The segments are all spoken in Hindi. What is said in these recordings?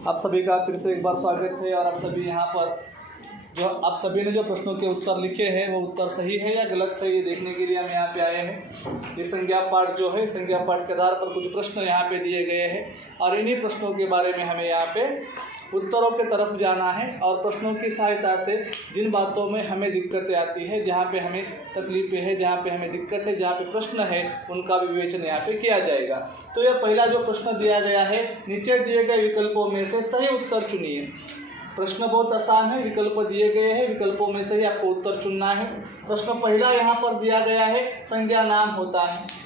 आप सभी का फिर से एक बार स्वागत है। और आप सभी यहाँ पर जो आप सभी ने जो प्रश्नों के उत्तर लिखे हैं वो उत्तर सही है या गलत है ये देखने के लिए हम यहाँ पे आए हैं। ये संज्ञा पाठ जो है, संज्ञा पाठ के आधार पर कुछ प्रश्न यहाँ पे दिए गए हैं और इन्हीं प्रश्नों के बारे में हमें यहाँ पे उत्तरों के तरफ जाना है। और प्रश्नों की सहायता से जिन बातों में हमें दिक्कतें आती है, जहाँ पे हमें तकलीफें हैं, जहाँ पे हमें दिक्कत है, जहाँ पे प्रश्न है, उनका विवेचन यहाँ पे किया जाएगा। तो यह पहला जो प्रश्न दिया गया है, नीचे दिए गए विकल्पों में से सही उत्तर चुनिए। प्रश्न बहुत आसान है, विकल्प दिए गए हैं, विकल्पों में से ही आपको उत्तर चुनना है। प्रश्न पहला यहाँ पर दिया गया है, संज्ञा नाम होता है।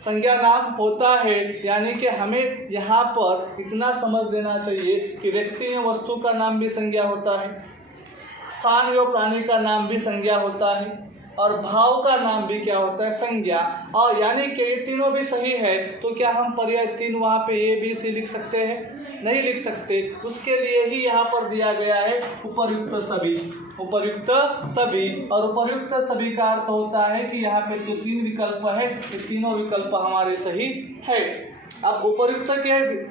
संज्ञा नाम होता है यानी कि हमें यहाँ पर इतना समझ लेना चाहिए कि व्यक्ति या वस्तु का नाम भी संज्ञा होता है, स्थान या प्राणी का नाम भी संज्ञा होता है, और भाव का नाम भी क्या होता है, संज्ञा। और यानी कि ये तीनों भी सही है तो क्या हम पर्याय 3 वहाँ पे ए बी सी लिख सकते हैं? नहीं लिख सकते। उसके लिए ही यहाँ पर दिया गया है उपर्युक्त सभी। उपर्युक्त सभी, और उपर्युक्त सभी का अर्थ होता है कि यहाँ पे जो 3 विकल्प है, ये तीनों विकल्प हमारे सही है। अब उपर्युक्त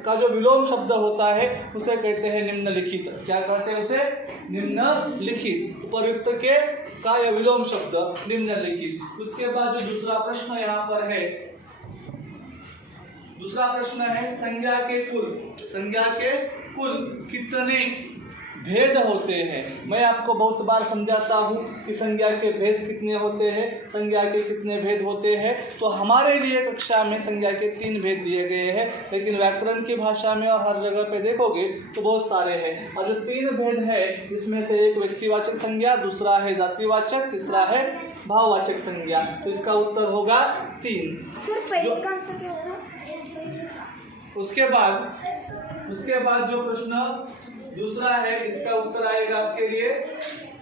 का जो विलोम शब्द होता है उसे कहते हैं निम्नलिखित। क्या कहते हैं उसे? निम्नलिखित। उपर्युक्त का यह विलोम शब्द निम्नलिखित। उसके बाद जो दूसरा प्रश्न यहाँ पर है, दूसरा प्रश्न है संज्ञा के कुल। संज्ञा के कुल कितने भेद होते हैं? मैं आपको बहुत बार समझाता हूँ कि संज्ञा के भेद कितने होते हैं, संज्ञा के कितने भेद होते हैं। तो हमारे लिए कक्षा में संज्ञा के 3 भेद दिए गए हैं, लेकिन व्याकरण की भाषा में और हर जगह पे देखोगे तो बहुत सारे हैं। और जो 3 भेद है इसमें से एक व्यक्तिवाचक संज्ञा, दूसरा है जातिवाचक, तीसरा है भाववाचक संज्ञा। तो इसका उत्तर होगा 3। उसके बाद जो प्रश्न दूसरा है इसका उत्तर आएगा आपके लिए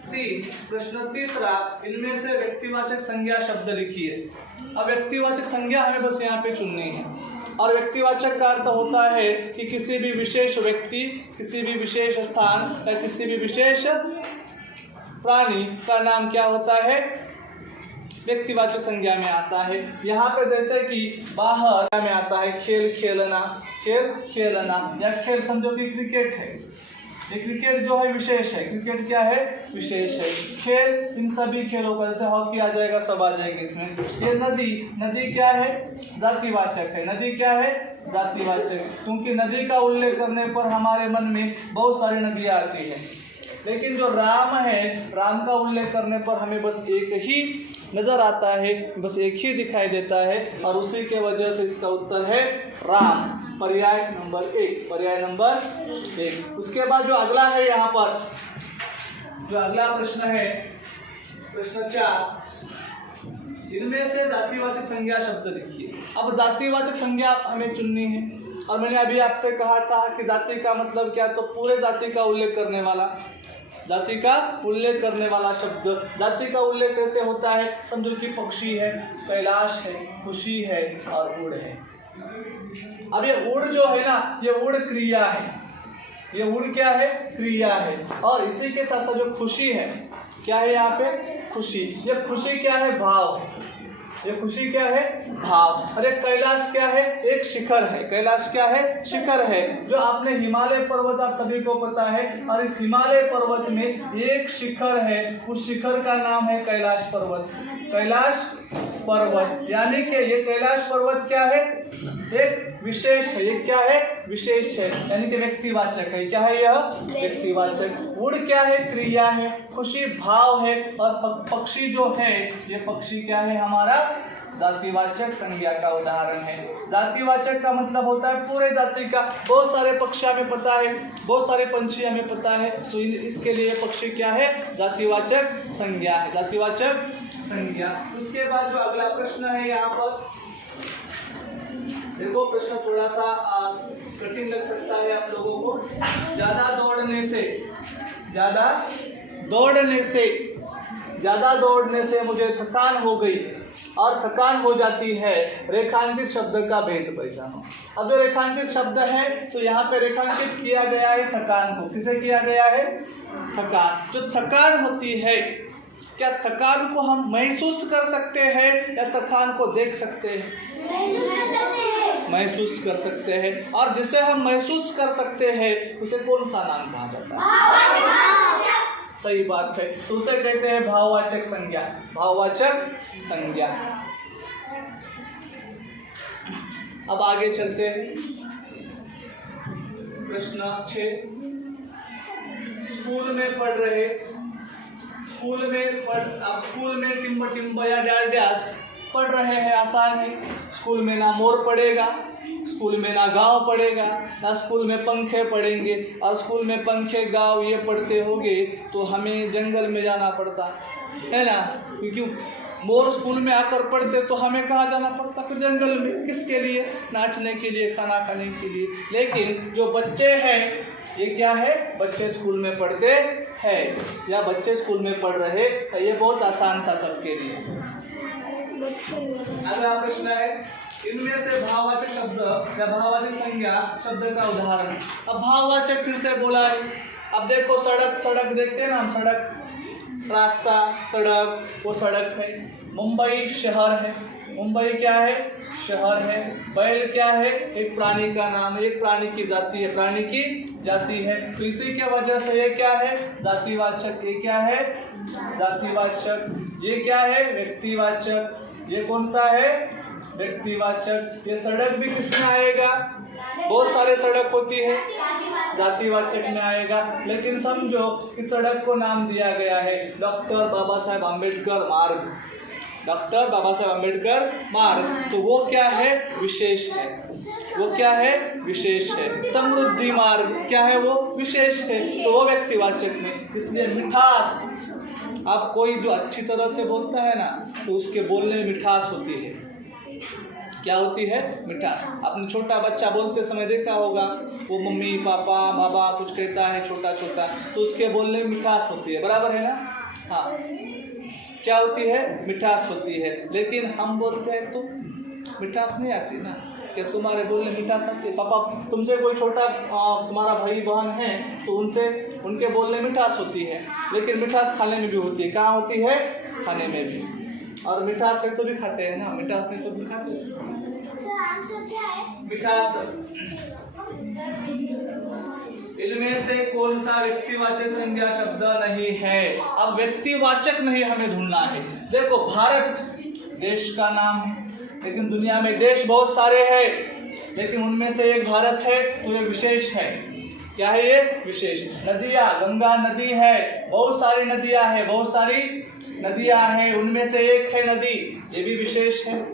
3। प्रश्न तीसरा, इनमें से व्यक्तिवाचक संज्ञा शब्द लिखिए। अब व्यक्तिवाचक संज्ञा हमें बस यहाँ पे चुननी है। और व्यक्तिवाचक का अर्थ होता है कि किसी भी विशेष व्यक्ति, किसी भी विशेष स्थान या किसी भी विशेष प्राणी का नाम क्या होता है, व्यक्तिवाचक संज्ञा में आता है। यहाँ पे जैसे कि बाहर में आता है खेल खेलना, खेल खेलना, या खेल समझो कि क्रिकेट है। ये क्रिकेट जो है विशेष है। क्रिकेट क्या है? विशेष है। खेल इन सभी खेलों का, जैसे हॉकी आ जाएगा, सब आ जाएगा इसमें। ये नदी, नदी क्या है? जातिवाचक है। नदी क्या है? जातिवाचक। क्योंकि नदी का उल्लेख करने पर हमारे मन में बहुत सारी नदियाँ आती हैं, लेकिन जो राम है, राम का उल्लेख करने पर हमें बस एक ही नजर आता है, बस एक ही दिखाई देता है, और उसी के वजह से इसका उत्तर है राम। पर्याय नंबर 1, पर्याय नंबर 1। उसके बाद जो अगला है यहाँ पर, जो अगला प्रश्न है, प्रश्न 4, इनमें से जातिवाचक संज्ञा शब्द लिखिए। अब जातिवाचक संज्ञा हमें चुननी है, और मैंने अभी आपसे कहा था कि जाति का मतलब क्या, तो पूरे जाति का उल्लेख करने वाला, जाति का उल्लेख करने वाला शब्द। जाति का उल्लेख कैसे होता है? समझो कि पक्षी है, कैलाश है, खुशी है और उड़ है। अब ये उड़ जो है ना, ये उड़ क्रिया है। ये उड़ क्या है? क्रिया है। और इसी के साथ साथ जो खुशी है, क्या है यहाँ पे? खुशी। ये खुशी क्या है? भाव है। ये खुशी क्या है? भाव। अरे कैलाश क्या है? एक शिखर है। कैलाश क्या है? शिखर है। जो आपने हिमालय पर्वत, आप सभी को पता है, और इस हिमालय पर्वत में एक शिखर है, उस शिखर का नाम है कैलाश पर्वत। कैलाश पर्वत, यानी कि ये कैलाश पर्वत क्या है? एक विशेष है। ये क्या है? विशेष है, यानी कि व्यक्तिवाचक है। क्या है यह? व्यक्तिवाचक। उड़ क्या है? क्रिया है। खुशी भाव है। और पक्षी जो है, ये पक्षी क्या है? हमारा जातिवाचक संज्ञा का उदाहरण है। जातिवाचक का मतलब होता है पूरे जाति का। बहुत सारे पक्षी हमें पता है, बहुत सारे पंछी हमें पता है, तो इसके लिए पक्षी क्या है? जातिवाचक संज्ञा है। जातिवाचक संज्ञा। उसके बाद जो अगला प्रश्न है यहाँ पर देखो, प्रश्न थोड़ा सा कठिन लग सकता है आप लोगों को। ज्यादा दौड़ने से मुझे थकान हो गई और थकान हो जाती है। रेखांकित शब्द का भेद पहचानो। अब जो रेखांकित शब्द है, तो यहाँ पे रेखांकित किया गया है थकान को। किसे किया गया है? थकान। जो थकान होती है, क्या थकान को हम महसूस कर सकते हैं या थकान को देख सकते हैं? महसूस कर सकते हैं, और जिसे हम महसूस कर सकते हैं उसे कौन सा नाम कहा जाता है? सही बात है, तो उसे कहते हैं भाववाचक संज्ञा। भाववाचक संज्ञा। अब आगे चलते हैं। प्रश्न 6, स्कूल में पढ़ रहे, आप स्कूल में टिम्ब टिम्ब या डैश डैश पढ़ रहे हैं, आसान है। स्कूल में ना मोर पड़ेगा, स्कूल में ना गांव पड़ेगा, ना स्कूल में पंखे पड़ेंगे, और स्कूल में पंखे गांव ये पढ़ते होंगे तो हमें जंगल में जाना पड़ता है ना, क्योंकि मोर स्कूल में आकर पढ़ते तो हमें कहाँ जाना पड़ता? फिर जंगल में। किसके लिए? नाचने के लिए, खाना खाने के लिए। लेकिन जो बच्चे हैं, ये क्या है? बच्चे स्कूल में पढ़ते हैं या बच्चे स्कूल में पढ़ रहे, ये बहुत आसान था सबके लिए। अगला प्रश्न है, इनमें से भाववाचक शब्द या भाववाचक संज्ञा शब्द का उदाहरण। अब भाववाचक फिर से बोला है। अब देखो, सड़क, सड़क देखते हैं ना हम, सड़क, रास्ता, सड़क, वो सड़क है। मुंबई शहर है, मुंबई क्या है? शहर है। बैल क्या है? एक प्राणी का नाम है, एक प्राणी की जाति है, प्राणी की जाति है। तो इसी के वजह से ये क्या है? जातिवाचक। ये क्या है? जातिवाचक। ये क्या है? व्यक्तिवाचक। ये कौन सा है? व्यक्तिवाचक। ये सड़क भी किसमें आएगा? बहुत सारे सड़क होती है, जातिवाचक में आएगा। लेकिन समझो कि सड़क को नाम दिया गया है डॉक्टर बाबा साहेब अम्बेडकर मार्ग, डॉक्टर बाबा साहेब अम्बेडकर मार्ग, तो वो क्या है? विशेष है। वो क्या है? विशेष है। समृद्धि मार्ग क्या है? वो विशेष है, तो वो व्यक्तिवाचक में। इसलिए मिठास, आप कोई जो अच्छी तरह से बोलता है ना, तो उसके बोलने में मिठास होती है। क्या होती है? मिठास। आपने छोटा बच्चा बोलते समय देखा होगा, वो मम्मी पापा बाबा कुछ कहता है छोटा छोटा, तो उसके बोलने में मिठास होती है, बराबर है ना? हाँ, क्या होती है? मिठास होती है। लेकिन हम बोलते हैं तो मिठास नहीं आती ना। क्या तुम्हारे बोलने मिठास आती है? पापा, तुमसे कोई छोटा तुम्हारा भाई बहन है तो उनसे, उनके बोलने मिठास होती है। लेकिन मिठास खाने में भी होती है। कहाँ होती है? खाने में भी। और मिठास है तो भी खाते हैं ना, मिठास नहीं तो भी खाते हैं। मिठास। इनमें से कौन सा व्यक्तिवाचक संज्ञा शब्द नहीं है? अब व्यक्तिवाचक नहीं हमें ढूंढना है। देखो, भारत देश का नाम है, लेकिन दुनिया में देश बहुत सारे हैं, लेकिन उनमें से एक भारत है, तो ये विशेष है। क्या है ये? विशेष। नदियाँ, गंगा नदी है, बहुत सारी नदियाँ हैं, बहुत सारी नदियाँ हैं, उनमें से एक है नदी, ये भी विशेष है।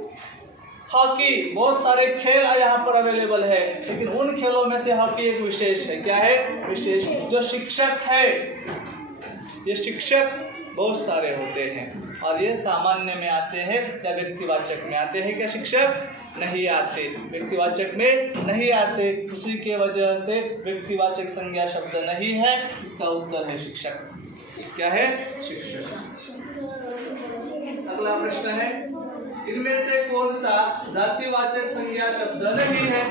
हॉकी, बहुत सारे खेल यहाँ पर अवेलेबल है, लेकिन उन खेलों में से हॉकी एक विशेष है। क्या है? विशेष। जो शिक्षक है, ये शिक्षक बहुत सारे होते हैं, और ये सामान्य में आते हैं या व्यक्तिवाचक में आते हैं? क्या शिक्षक नहीं आते? व्यक्तिवाचक में नहीं आते। उसी के वजह से व्यक्तिवाचक संज्ञा शब्द नहीं है। इसका उत्तर है शिक्षक। क्या है? शिक्षक। अगला प्रश्न है, इनमें से कौन सा जातिवाचक संज्ञा शब्द नहीं है?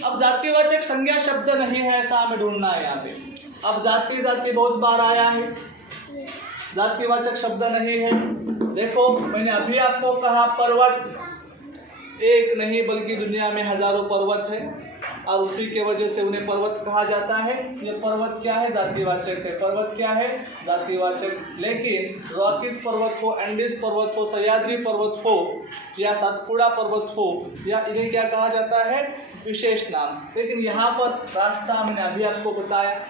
अब जातिवाचक संज्ञा शब्द नहीं है, ऐसा हमें ढूंढना है यहाँ पे। अब जाति जाति बहुत बार आया है, जातिवाचक शब्द नहीं है। देखो, मैंने अभी आपको कहा पर्वत, एक नहीं बल्कि दुनिया में हजारों पर्वत है, और उसी के वजह से उन्हें पर्वत कहा जाता है। ये पर्वत क्या है? जातिवाचक है। पर्वत क्या है? जातिवाचक। लेकिन रॉकीज पर्वत हो, एंडीज पर्वत हो, सह्याद्री पर्वत हो, या सातपुड़ा पर्वत हो, या इन्हें क्या कहा जाता है? विशेष नाम। लेकिन यहाँ पर रास्ता, मैंने अभी आपको बताया,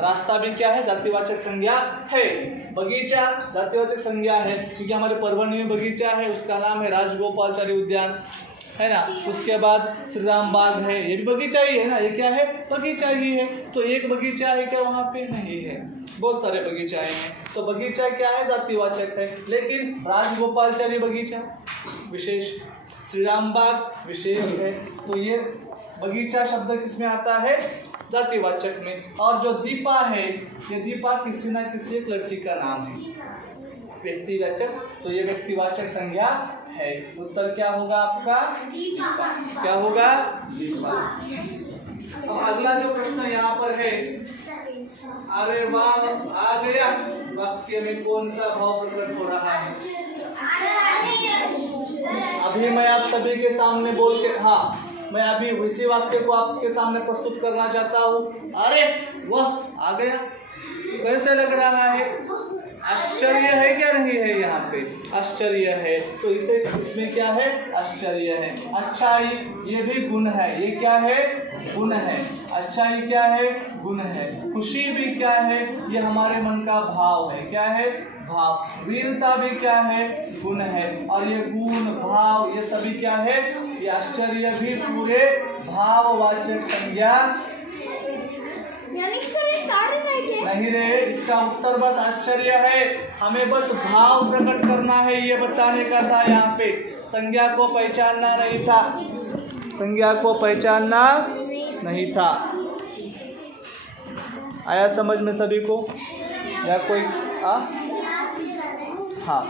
रास्ता भी क्या है? जातिवाचक संज्ञा है। बगीचा जातिवाचक संज्ञा है, क्योंकि हमारे परवनी में बगीचा है, उसका नाम है राजगोपालचारी उद्यान, है ना। उसके बाद श्री राम बाग है, ये भी बगीचा ही है ना। ये क्या है? बगीचा ही है। तो एक बगीचा है क्या वहाँ पे? नहीं है, बहुत सारे बगीचाएं हैं। तो बगीचा क्या है? जातिवाचक है। लेकिन राजगोपालचारी बगीचा विशेष, श्री राम बाग विशेष है। तो ये बगीचा शब्द किसमें आता है? जातिवाचक में। और जो दीपा है, ये दीपा किसी ना किसी एक लड़की का नाम है, व्यक्तिवाचक। तो ये व्यक्तिवाचक संज्ञा है। उत्तर क्या होगा आपका? दीपा। क्या होगा? दीपा। अब अगला जो प्रश्न यहाँ पर है, अरे वाह, आ गया। वाक्य में कौन सा भाव प्रकट हो रहा है? अभी मैं आप सभी के सामने बोल के, हाँ, मैं अभी इसी वाक्य को आपके सामने प्रस्तुत करना चाहता हूँ। अरे वह आ गया, कैसे लग रहा है? आश्चर्य है क्या नहीं है? यहाँ पे आश्चर्य है, तो इसे इसमें क्या है? आश्चर्य है। अच्छाई ये भी गुण है, ये क्या है? गुण है। अच्छाई क्या है? गुण है। खुशी भी क्या है? ये हमारे मन का भाव है। क्या है? भाव। वीरता भी क्या है? गुण है। और ये गुण भाव ये सभी क्या है? ये आश्चर्य भी पूरे भाववाचक संज्ञा नहीं रे। इसका उत्तर बस आश्चर्य है, हमें बस भाव प्रकट करना है, ये बताने का था। यहाँ पे संज्ञा को पहचानना नहीं था, संज्ञा को पहचानना नहीं था। आया समझ में सभी को? या कोई हाँ,